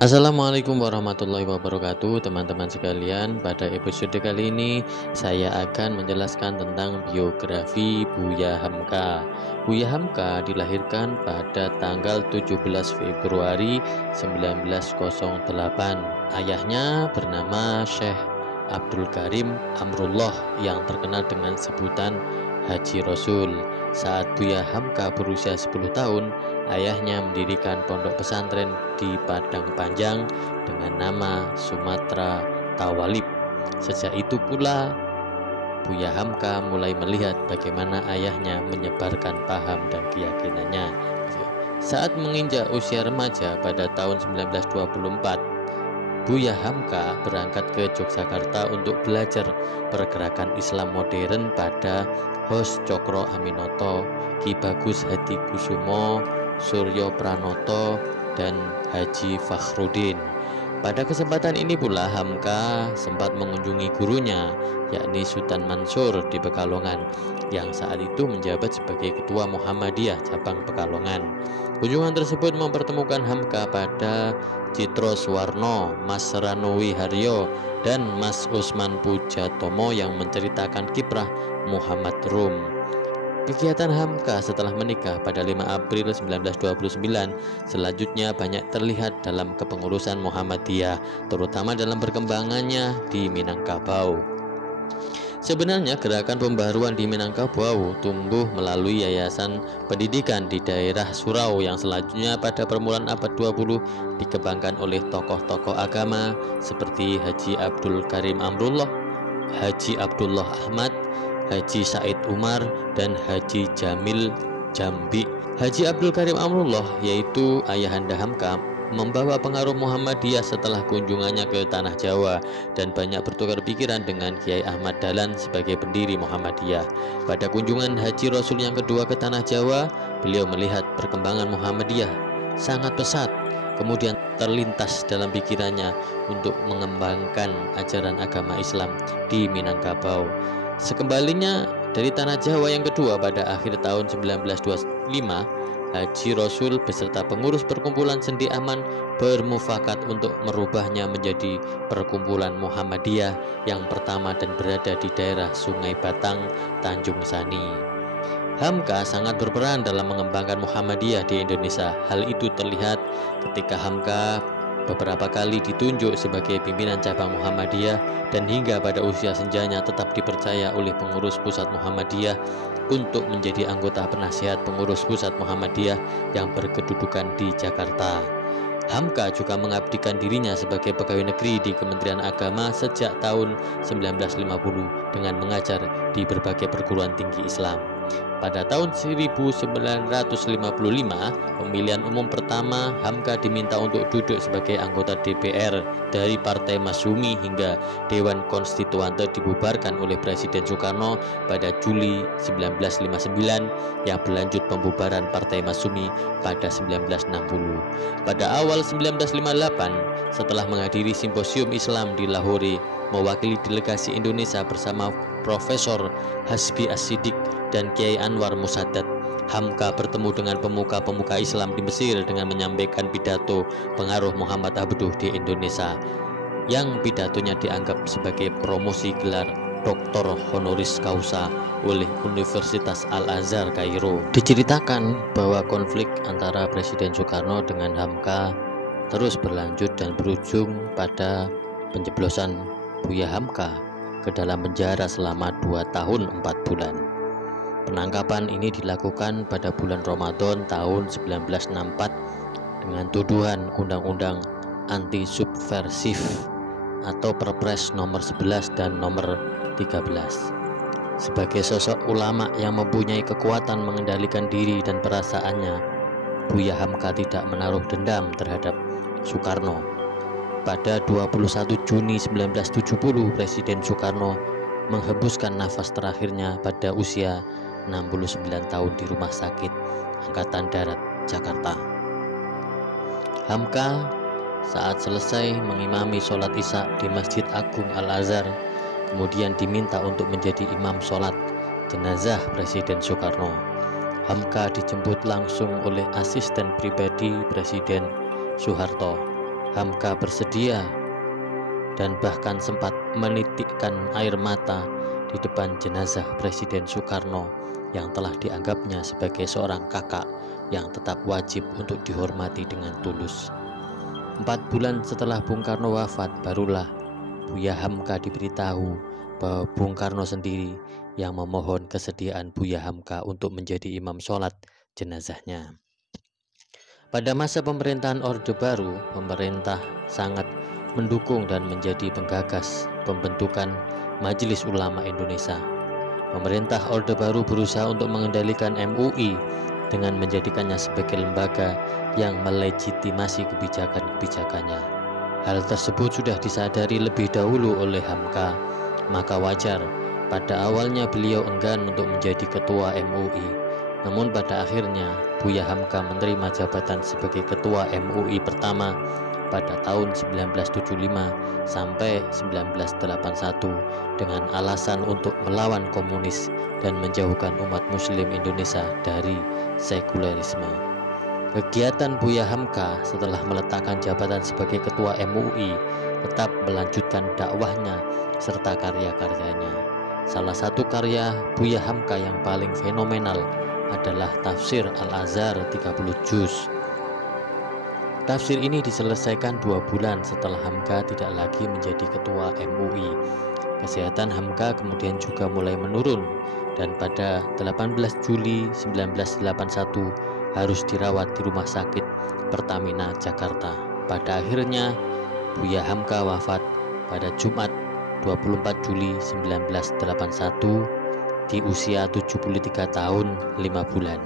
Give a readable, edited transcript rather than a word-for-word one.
Assalamualaikum warahmatullahi wabarakatuh, teman-teman sekalian. Pada episode kali ini saya akan menjelaskan tentang biografi Buya Hamka. Buya Hamka dilahirkan pada tanggal 17 Februari 1908. Ayahnya bernama Syekh Abdul Karim Amrullah yang terkenal dengan sebutan Haji Rasul. Saat Buya Hamka berusia 10 tahun, ayahnya mendirikan pondok pesantren di Padang Panjang dengan nama Sumatera Tawalib. Sejak itu pula Buya Hamka mulai melihat bagaimana ayahnya menyebarkan paham dan keyakinannya. Saat menginjak usia remaja pada tahun 1924, Buya Hamka berangkat ke Yogyakarta untuk belajar pergerakan Islam modern pada Hos Cokro Aminoto, Ki Bagus Hadi Kusumo, Suryo Pranoto, dan Haji Fakhruddin. Pada kesempatan ini pula Hamka sempat mengunjungi gurunya, yakni Sultan Mansur di Pekalongan, yang saat itu menjabat sebagai Ketua Muhammadiyah Cabang Pekalongan. Kunjungan tersebut mempertemukan Hamka pada Citro Suwarno, Mas Ranowi Haryo, dan Mas Usman Pujatomo yang menceritakan kiprah Muhammad Rum. Kegiatan Hamka setelah menikah pada 5 April 1929 selanjutnya banyak terlihat dalam kepengurusan Muhammadiyah, terutama dalam perkembangannya di Minangkabau. Sebenarnya gerakan pembaruan di Minangkabau tumbuh melalui yayasan pendidikan di daerah Surau yang selanjutnya pada permulaan abad 20 dikembangkan oleh tokoh-tokoh agama seperti Haji Abdul Karim Amrullah, Haji Abdullah Ahmad, Haji Said Umar, dan Haji Jamil Jambi. Haji Abdul Karim Amrullah, yaitu ayahanda Hamka, membawa pengaruh Muhammadiyah setelah kunjungannya ke Tanah Jawa dan banyak bertukar pikiran dengan Kiai Ahmad Dahlan sebagai pendiri Muhammadiyah. Pada kunjungan Haji Rasul yang kedua ke Tanah Jawa, beliau melihat perkembangan Muhammadiyah sangat pesat. Kemudian terlintas dalam pikirannya untuk mengembangkan ajaran agama Islam di Minangkabau. Sekembalinya dari Tanah Jawa yang kedua pada akhir tahun 1925, Haji Rasul beserta pengurus perkumpulan Sendi Aman bermufakat untuk merubahnya menjadi perkumpulan Muhammadiyah yang pertama dan berada di daerah Sungai Batang, Tanjung Sani. Hamka sangat berperan dalam mengembangkan Muhammadiyah di Indonesia. Hal itu terlihat ketika Hamka beberapa kali ditunjuk sebagai pimpinan cabang Muhammadiyah dan hingga pada usia senjanya tetap dipercaya oleh pengurus pusat Muhammadiyah untuk menjadi anggota penasihat pengurus pusat Muhammadiyah yang berkedudukan di Jakarta. Hamka juga mengabdikan dirinya sebagai pegawai negeri di Kementerian Agama sejak tahun 1950 dengan mengajar di berbagai perguruan tinggi Islam. Pada tahun 1955, pemilihan umum pertama, Hamka diminta untuk duduk sebagai anggota DPR dari Partai Masyumi hingga Dewan Konstituante dibubarkan oleh Presiden Soekarno pada Juli 1959 yang berlanjut pembubaran Partai Masyumi pada 1960. Pada awal 1958, setelah menghadiri simposium Islam di Lahore, mewakili delegasi Indonesia bersama Profesor Hasbi As-Siddiq dan Kiai Anwar Musaddad, Hamka bertemu dengan pemuka-pemuka Islam di Mesir dengan menyampaikan pidato pengaruh Muhammad Abduh di Indonesia, yang pidatonya dianggap sebagai promosi gelar Doktor Honoris Causa oleh Universitas Al-Azhar Kairo. Diceritakan bahwa konflik antara Presiden Soekarno dengan Hamka terus berlanjut dan berujung pada penjeblosan Buya Hamka ke dalam penjara selama 2 tahun 4 bulan. Penangkapan ini dilakukan pada bulan Ramadan tahun 1964 dengan tuduhan undang-undang anti subversif atau Perpres nomor 11 dan nomor 13. Sebagai sosok ulama yang mempunyai kekuatan mengendalikan diri dan perasaannya, Buya Hamka tidak menaruh dendam terhadap Soekarno. Pada 21 Juni 1970, Presiden Soekarno menghembuskan nafas terakhirnya pada usia 69 tahun di Rumah Sakit Angkatan Darat, Jakarta. Hamka saat selesai mengimami sholat Isya di Masjid Agung Al-Azhar, kemudian diminta untuk menjadi imam sholat jenazah Presiden Soekarno. Hamka dijemput langsung oleh asisten pribadi Presiden Soeharto. Hamka bersedia dan bahkan sempat menitikkan air mata di depan jenazah Presiden Soekarno yang telah dianggapnya sebagai seorang kakak yang tetap wajib untuk dihormati dengan tulus. 4 bulan setelah Bung Karno wafat, barulah Buya Hamka diberitahu bahwa Bung Karno sendiri yang memohon kesediaan Buya Hamka untuk menjadi imam sholat jenazahnya. Pada masa pemerintahan Orde Baru, pemerintah sangat mendukung dan menjadi penggagas pembentukan Majelis Ulama Indonesia. Pemerintah Orde Baru berusaha untuk mengendalikan MUI dengan menjadikannya sebagai lembaga yang melegitimasi kebijakan-kebijakannya. Hal tersebut sudah disadari lebih dahulu oleh Hamka, maka wajar pada awalnya beliau enggan untuk menjadi ketua MUI. Namun pada akhirnya Buya Hamka menerima jabatan sebagai ketua MUI pertama pada tahun 1975 sampai 1981 dengan alasan untuk melawan komunis dan menjauhkan umat muslim Indonesia dari sekularisme. Kegiatan Buya Hamka setelah meletakkan jabatan sebagai ketua MUI tetap melanjutkan dakwahnya serta karya-karyanya. Salah satu karya Buya Hamka yang paling fenomenal adalah Tafsir Al-Azhar 30 juz. Tafsir ini diselesaikan 2 bulan setelah Hamka tidak lagi menjadi ketua MUI. Kesehatan Hamka kemudian juga mulai menurun dan pada 18 Juli 1981 harus dirawat di Rumah Sakit Pertamina Jakarta. Pada akhirnya Buya Hamka wafat pada Jumat 24 Juli 1981 di usia 73 tahun 5 bulan.